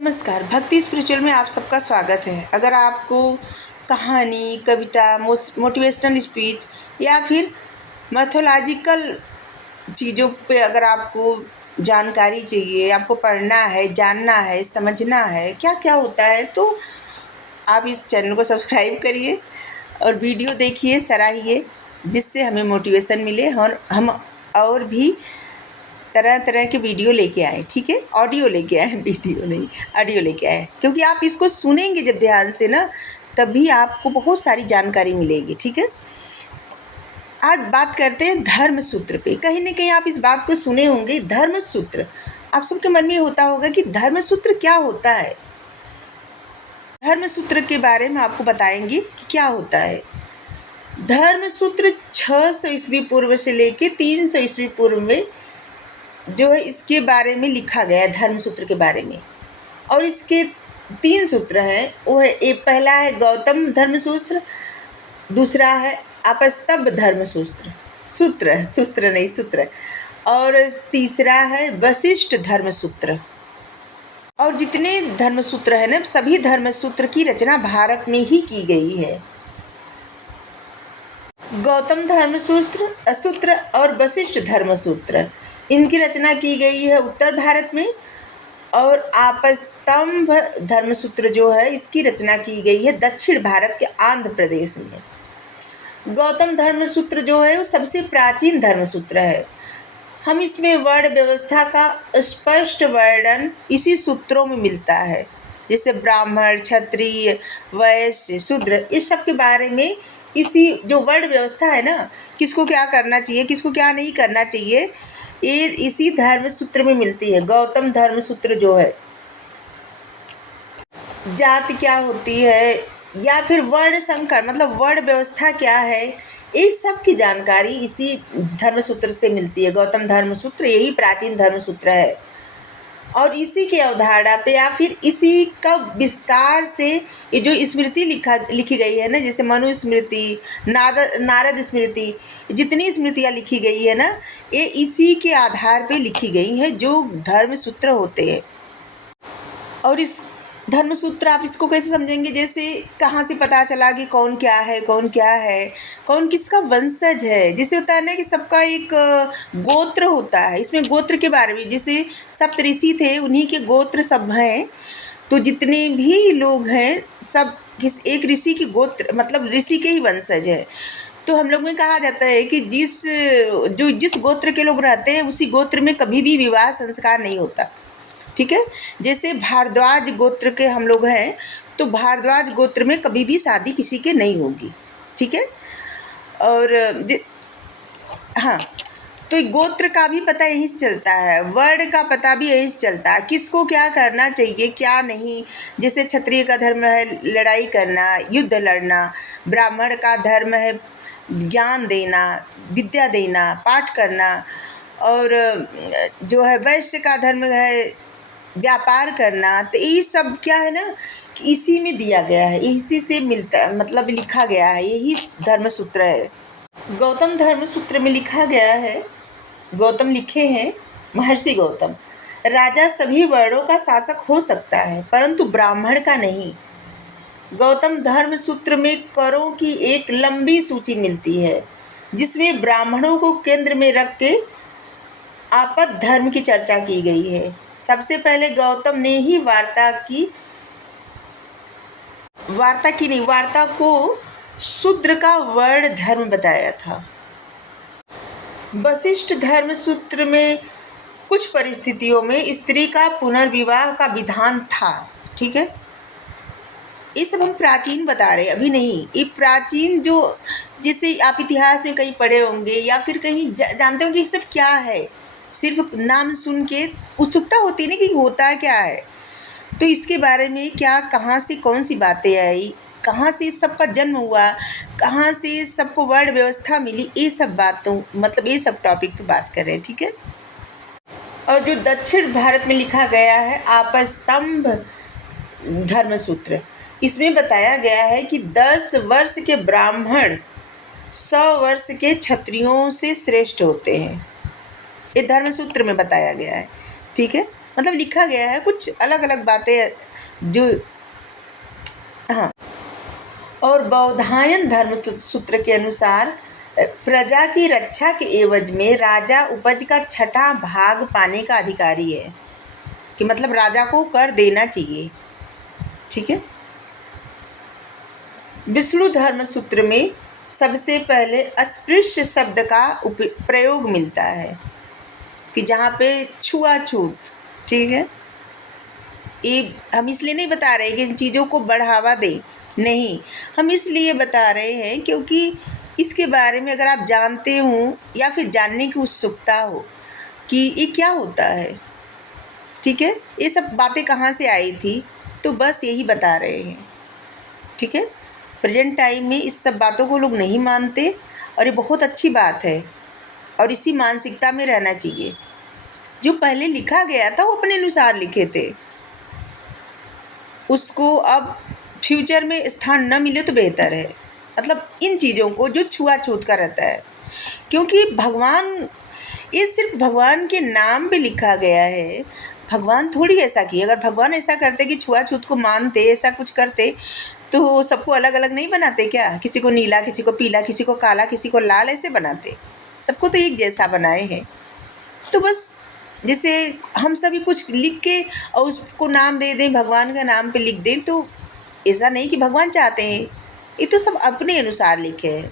नमस्कार, भक्ति स्पिरिचुअल में आप सबका स्वागत है। अगर आपको कहानी, कविता, मोटिवेशनल स्पीच या फिर मैथोलॉजिकल चीज़ों पे अगर आपको जानकारी चाहिए, आपको पढ़ना है, जानना है, समझना है क्या क्या होता है, तो आप इस चैनल को सब्सक्राइब करिए और वीडियो देखिए, सराहिए, जिससे हमें मोटिवेशन मिले और हम और भी तरह तरह के वीडियो लेके आए। ठीक है, ऑडियो लेके आए, वीडियो नहीं, ऑडियो लेके आए, क्योंकि आप इसको सुनेंगे जब ध्यान से ना, तभी आपको बहुत सारी जानकारी मिलेगी। ठीक है, आज बात करते हैं धर्म सूत्र पे। कहीं ना कहीं आप इस बात को सुने होंगे, धर्म सूत्र। आप सबके मन में होता होगा कि धर्म सूत्र क्या होता है। धर्म सूत्र के बारे में आपको बताएंगे कि क्या होता है। धर्म सूत्र 600 ईस्वी पूर्व से लेके 300 ईस्वी पूर्व में जो है इसके बारे में लिखा गया है, धर्म सूत्र के बारे में। और इसके 3 सूत्र हैं। वो है, एक पहला है गौतम धर्म सूत्र, दूसरा है आपस्तंभ धर्म सूत्र, सूत्र, और तीसरा है वशिष्ठ धर्म सूत्र। और जितने धर्म सूत्र है ना, सभी धर्म सूत्र की रचना भारत में ही की गई है। गौतम धर्म सूत्र और वशिष्ठ धर्म सूत्र, इनकी रचना की गई है उत्तर भारत में। और आपस्तंभ धर्मसूत्र जो है, इसकी रचना की गई है दक्षिण भारत के आंध्र प्रदेश में। गौतम धर्मसूत्र जो है वो सबसे प्राचीन धर्मसूत्र है। हम इसमें वर्ण व्यवस्था का स्पष्ट वर्णन इसी सूत्रों में मिलता है, जैसे ब्राह्मण, क्षत्रिय, वैश्य, शूद्र, इस सब के बारे में इसी जो वर्ण व्यवस्था है ना, किसको क्या करना चाहिए, किसको क्या नहीं करना चाहिए, ये इसी धर्म सूत्र में मिलती है। गौतम धर्म सूत्र जो है, जाति क्या होती है या फिर वर्ण संकर मतलब वर्ण व्यवस्था क्या है, इस सब की जानकारी इसी धर्म सूत्र से मिलती है। गौतम धर्म सूत्र यही प्राचीन धर्म सूत्र है और इसी के अवधारणा पे या फिर इसी का विस्तार से ये जो स्मृति लिखी गई है ना, जैसे मनु स्मृति, नारद स्मृति, जितनी स्मृतियाँ लिखी गई है ना, ये इसी के आधार पे लिखी गई है, जो धर्म सूत्र होते हैं। और इस धर्म सूत्र आप इसको कैसे समझेंगे, जैसे कहाँ से पता चला कि कौन क्या है, कौन किसका वंशज है। जैसे होता है ना कि सबका एक गोत्र होता है, इसमें गोत्र के बारे में, जैसे सप्तऋषि थे, उन्हीं के गोत्र सब हैं। तो जितने भी लोग हैं सब एक ऋषि की गोत्र मतलब ऋषि के ही वंशज है। तो हम लोग में कहा जाता है कि जिस गोत्र के लोग रहते हैं उसी गोत्र में कभी भी विवाह संस्कार नहीं होता। ठीक है, जैसे भारद्वाज गोत्र के हम लोग हैं, तो भारद्वाज गोत्र में कभी भी शादी किसी के नहीं होगी। ठीक है, और हाँ, तो गोत्र का भी पता यहीं से चलता है, वर्ण का पता भी यहीं से चलता है, किसको क्या करना चाहिए क्या नहीं। जैसे क्षत्रिय का धर्म है लड़ाई करना, युद्ध लड़ना, ब्राह्मण का धर्म है ज्ञान देना, विद्या देना, पाठ करना, और जो है वैश्य का धर्म है व्यापार करना। तो ये सब क्या है ना, कि इसी में दिया गया है, इसी से मिलता है, मतलब लिखा गया है, यही धर्म सूत्र है। गौतम धर्म सूत्र में लिखा गया है, गौतम लिखे हैं, महर्षि गौतम, राजा सभी वर्णों का शासक हो सकता है परंतु ब्राह्मण का नहीं। गौतम धर्म सूत्र में करों की एक लंबी सूची मिलती है, जिसमें ब्राह्मणों को केंद्र में रख के आपद धर्म की चर्चा की गई है। सबसे पहले गौतम ने ही वार्ता को शूद्र का वर्ण धर्म बताया था। वशिष्ठ धर्म सूत्र में कुछ परिस्थितियों में स्त्री का पुनर्विवाह का विधान था। ठीक है, ये सब हम प्राचीन बता रहे हैं, अभी नहीं। ये प्राचीन जो जैसे आप इतिहास में कहीं पढ़े होंगे या फिर कहीं जानते होंगे, ये सब क्या है, सिर्फ नाम सुन के उत्सुकता होती है ना कि होता क्या है। तो इसके बारे में क्या, कहाँ से कौन सी बातें आई, कहाँ से इस सब का जन्म हुआ, कहाँ से सबको वर्ण व्यवस्था मिली, ये सब बातों मतलब ये सब टॉपिक पे बात कर रहे हैं। ठीक है, और जो दक्षिण भारत में लिखा गया है आपस्तंभ धर्म सूत्र, इसमें बताया गया है कि 10 वर्ष के ब्राह्मण 100 वर्ष के क्षत्रियों से श्रेष्ठ होते हैं। ये धर्म सूत्र में बताया गया है। ठीक है, मतलब लिखा गया है कुछ अलग अलग बातें जो, हाँ। और बौधायन धर्म सूत्र के अनुसार प्रजा की रक्षा के एवज में राजा उपज का छठा भाग पाने का अधिकारी है, कि मतलब राजा को कर देना चाहिए। ठीक है। विष्णु धर्म सूत्र में सबसे पहले अस्पृश्य शब्द का प्रयोग मिलता है, कि जहाँ पे छुआछूत, ठीक है। ये हम इसलिए नहीं बता रहे कि इन चीज़ों को बढ़ावा दें, नहीं, हम इसलिए बता रहे हैं क्योंकि इसके बारे में अगर आप जानते हो या फिर जानने की उत्सुकता हो कि ये क्या होता है, ठीक है, ये सब बातें कहाँ से आई थी, तो बस यही बता रहे हैं। ठीक है। प्रेजेंट टाइम में इस सब बातों को लोग नहीं मानते और ये बहुत अच्छी बात है और इसी मानसिकता में रहना चाहिए। जो पहले लिखा गया था वो अपने अनुसार लिखे थे, उसको अब फ्यूचर में स्थान न मिले तो बेहतर है। मतलब इन चीज़ों को जो छुआछूत का रहता है, क्योंकि भगवान, ये सिर्फ भगवान के नाम पे लिखा गया है। भगवान थोड़ी ऐसा किए, अगर भगवान ऐसा करते कि छुआछूत को मानते, ऐसा कुछ करते, तो सबको अलग अलग नहीं बनाते क्या? किसी को नीला, किसी को पीला, किसी को काला, किसी को लाल, ऐसे बनाते। सबको तो एक जैसा बनाए हैं। तो बस जैसे हम सभी कुछ लिख के और उसको नाम दे दें, भगवान का नाम पे लिख दें, तो ऐसा नहीं कि भगवान चाहते हैं। ये तो सब अपने अनुसार लिखे हैं।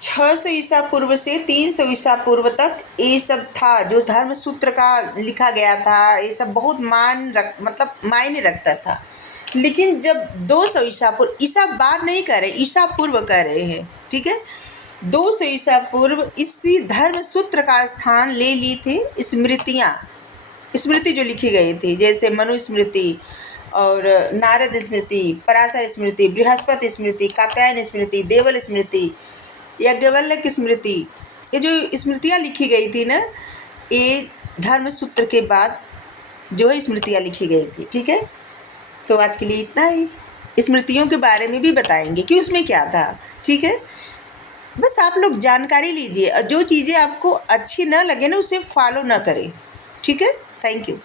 600 ईसा पूर्व से 300 ईसा पूर्व तक ये सब था जो धर्म सूत्र का लिखा गया था। ये सब बहुत मतलब मायने रखता था। लेकिन जब 200 ईसा पूर्व, ईसा बाद नहीं कर रहे, ईसा पूर्व कर रहे हैं, ठीक है, 200 ईसा पूर्व इसी धर्म सूत्र का स्थान ले ली थी स्मृतियाँ, स्मृति जो लिखी गई थी, जैसे मनुस्मृति और नारद स्मृति, पराशर स्मृति, बृहस्पति स्मृति, कात्यायन स्मृति, देवल स्मृति, याज्ञवल्क्य स्मृति। ये जो स्मृतियाँ लिखी गई थी ना, ये धर्म सूत्र के बाद जो है स्मृतियाँ लिखी गई थी। ठीक है। तो आज के लिए इतना ही। स्मृतियों के बारे में भी बताएंगे कि उसमें क्या था। ठीक है। बस आप लोग जानकारी लीजिए और जो चीज़ें आपको अच्छी ना लगे ना उसे फॉलो ना करें। ठीक है। Thank you.